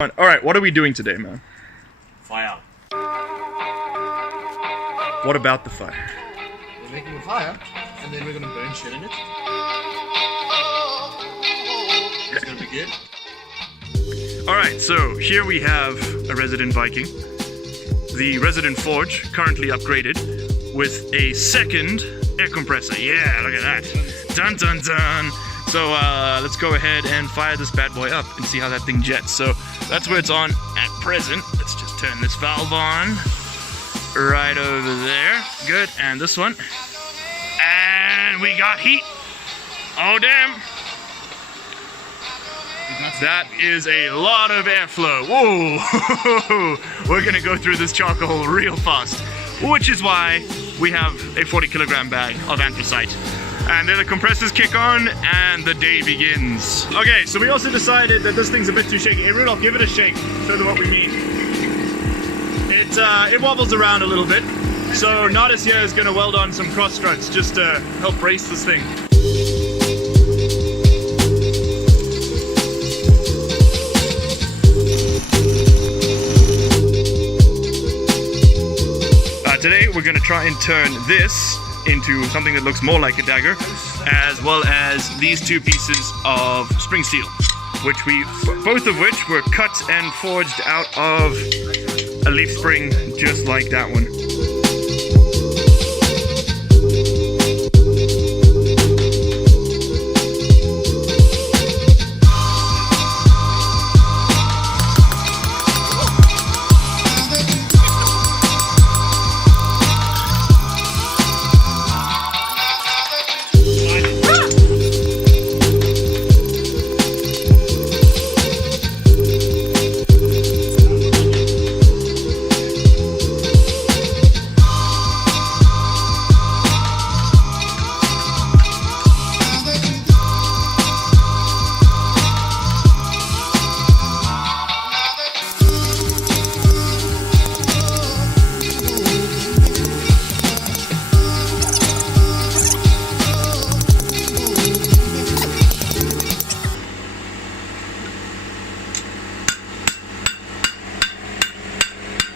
Alright, what are we doing today, man? Fire. What about the fire? We're making a fire, and then we're gonna burn shit in it. It's gonna be good. Alright, so here we have a resident Viking. The resident forge, currently upgraded, with a second air compressor. Yeah, look at that. Dun dun dun! So let's go ahead and fire this bad boy up and see how that thing jets. So that's where it's on at present. Let's just turn this valve on. Right over there. Good, and this one. And we got heat. Oh damn! That is a lot of airflow. Whoa! We're gonna go through this charcoal real fast. Which is why we have a 40 kilogram bag of anthracite. And then the compressors kick on and the day begins. Okay, so we also decided that this thing's a bit too shaky. Hey Rudolph, give it a shake. Show them what we mean. It wobbles around a little bit. So Nardis here is gonna weld on some cross struts just to help brace this thing. Today we're going to try and turn this into something that looks more like a dagger, as well as these two pieces of spring steel, both of which were cut and forged out of a leaf spring just like that one.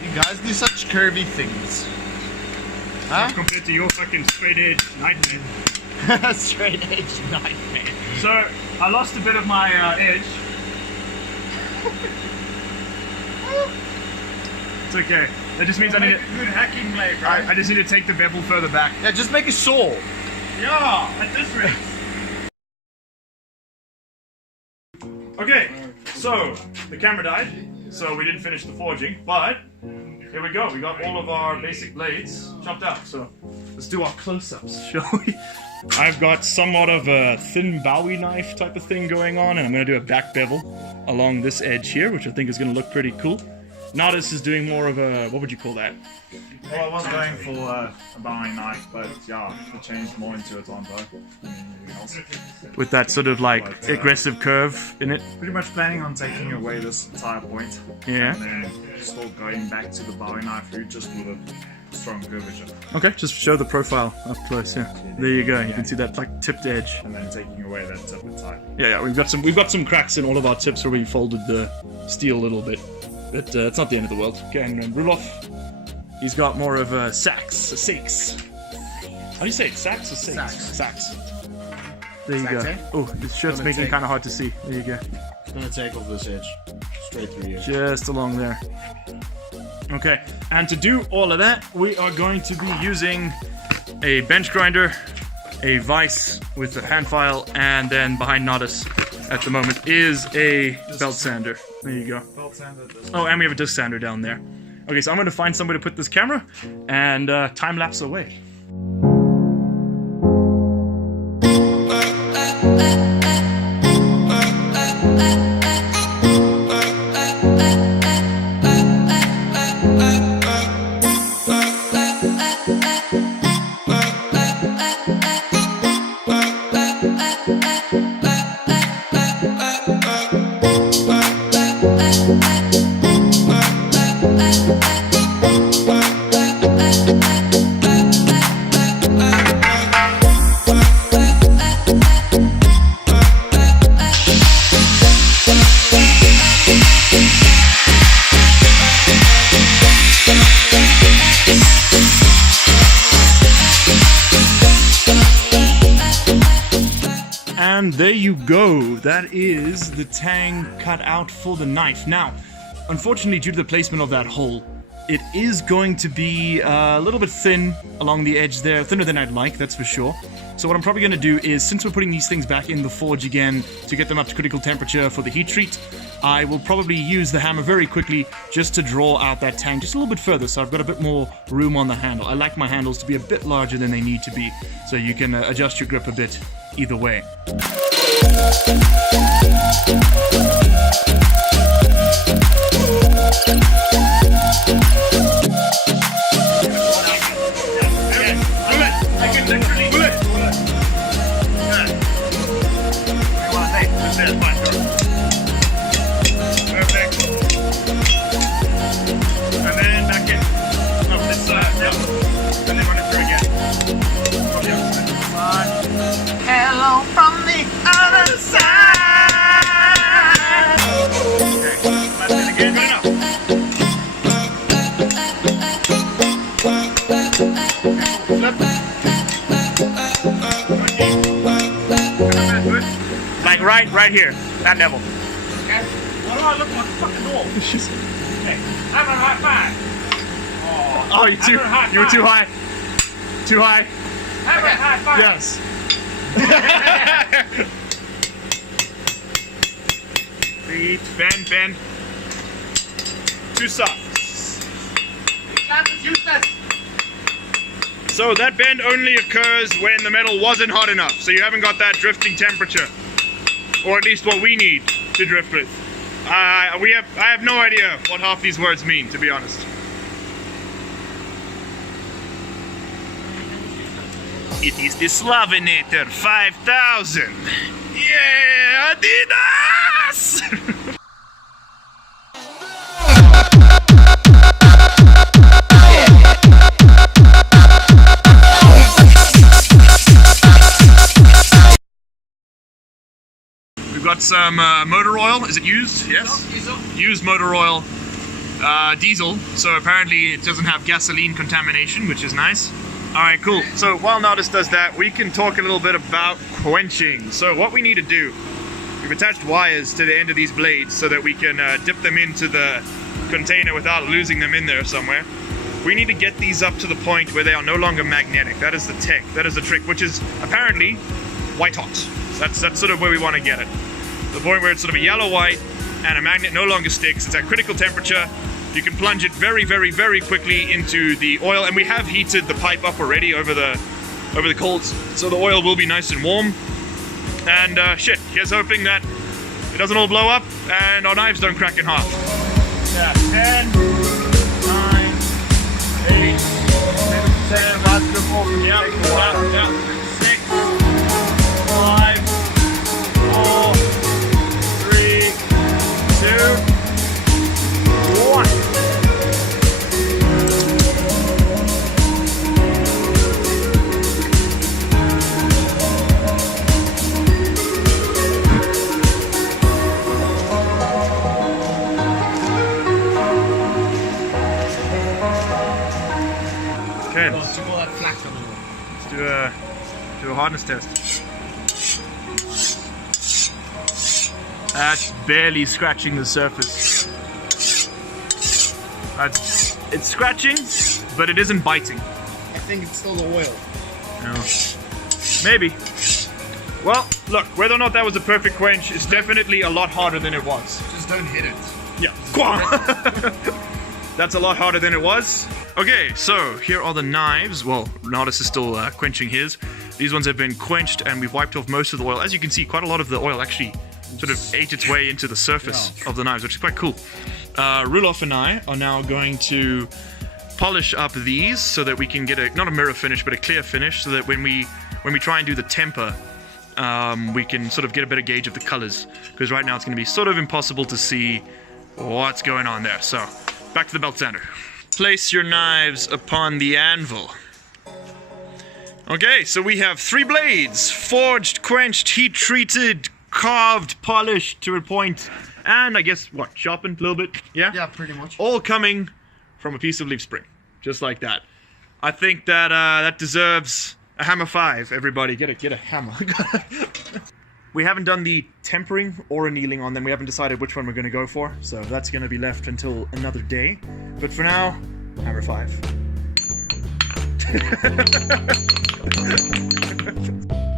You guys do such curvy things. Huh? Compared to your fucking straight edge nightmare. Straight edge nightmare. So, I lost a bit of my edge. It's okay. That just means I need a good hacking blade, right? I just need to take the bevel further back. Yeah, just make a saw. Yeah, at this rate. Okay, so the camera died, so we didn't finish the forging, but here we go. We got all of our basic blades chopped out, so let's do our close-ups, shall we? I've got somewhat of a thin Bowie knife type of thing going on, and I'm going to do a back bevel along this edge here, which I think is going to look pretty cool. Nardis is doing more of a, what would you call that? Well, I was going for a Bowie knife, but yeah, I changed more into a Tombow than anything else. With that sort of like aggressive curve in it? Pretty much planning on taking away this entire point. Yeah. And then still going back to the Bowie knife route just with a strong curvature. Okay, just show the profile up close here. There you go. You can see that like tipped edge. And then taking away that tip entirely. Yeah, we've got some cracks in all of our tips where we folded the steel a little bit. But it's not the end of the world. Okay, and Rudolph, he's got more of a sax. How do you say it? Sax or sax? Sax. There you go. Oh, this shirt's making it kind of hard to see. There you go. I'm gonna take off this edge. Straight through here. Just along there. Okay, and to do all of that, we are going to be using a bench grinder, a vise with a hand file, and then behind Nardis at the moment is a belt sander. There you go. Belt sander. Oh, and we have a disc sander down there. Okay, so I'm going to find somebody to put this camera and time lapse away. there you go. That is the tang cut out for the knife. Now, unfortunately, due to the placement of that hole, it is going to be a little bit thin along the edge there. Thinner than I'd like, that's for sure. So what I'm probably going to do is, since we're putting these things back in the forge again to get them up to critical temperature for the heat treat, I will probably use the hammer very quickly just to draw out that tang just a little bit further, so I've got a bit more room on the handle. I like my handles to be a bit larger than they need to be, so you can adjust your grip a bit either way. Hello from the other side. Okay, last bit again, good enough. Like right here, that level. Okay. Why do I look like a fucking dog? Hey, have a high five. Oh, you were too high. Too high. Have a high five. Yes. Feet, bend. Too soft. That is useless. So that bend only occurs when the metal wasn't hot enough, so you haven't got that drifting temperature. Or at least what we need to drift with. I have no idea what half these words mean, to be honest. It is the Slavinator 5000. Yeah, Adidas! We've got some motor oil. Is it used? Yes. Diesel. Used motor oil. Diesel. So apparently it doesn't have gasoline contamination, which is nice. Alright, cool. So while Nardis does that, we can talk a little bit about quenching. So what we need to do, we've attached wires to the end of these blades so that we can dip them into the container without losing them in there somewhere. We need to get these up to the point where they are no longer magnetic. That is the trick, which is apparently white hot. That's sort of where we want to get it. The point where it's sort of a yellow white and a magnet no longer sticks. It's at critical temperature. You can plunge it very, very, very quickly into the oil, and we have heated the pipe up already over the coals, so the oil will be nice and warm. And shit, here's hoping that it doesn't all blow up and our knives don't crack in half. Yeah, 10, 9, 8, 7, 10, last good ball. Yeah. 6, 5, 4, 3, 2, 1. Okay, Let's let's do all that flax on the wall. do a hardness test. That's barely scratching the surface. It's scratching, but it isn't biting. I think it's still the oil. No. Maybe. Well, look, whether or not that was a perfect quench is definitely a lot harder than it was. Just don't hit it. Yeah. That's a lot harder than it was. Okay, so here are the knives. Well, Nardis is still quenching his. These ones have been quenched and we've wiped off most of the oil. As you can see, quite a lot of the oil actually sort of ate its way into the surface of the knives, which is quite cool. Rulof and I are now going to polish up these so that we can get not a mirror finish, but a clear finish, so that when we try and do the temper, we can sort of get a better gauge of the colors. Because right now it's going to be sort of impossible to see what's going on there. So, back to the belt sander. Place your knives upon the anvil. Okay, so we have 3 blades. Forged, quenched, heat-treated, carved, polished to a point, and I guess, what, sharpened a little bit? Yeah? Yeah, pretty much. All coming from a piece of leaf spring. Just like that. I think that that deserves a hammer 5, everybody. Get a hammer. We haven't done the tempering or annealing on them. We haven't decided which one we're going to go for, so that's going to be left until another day. But for now, hammer 5.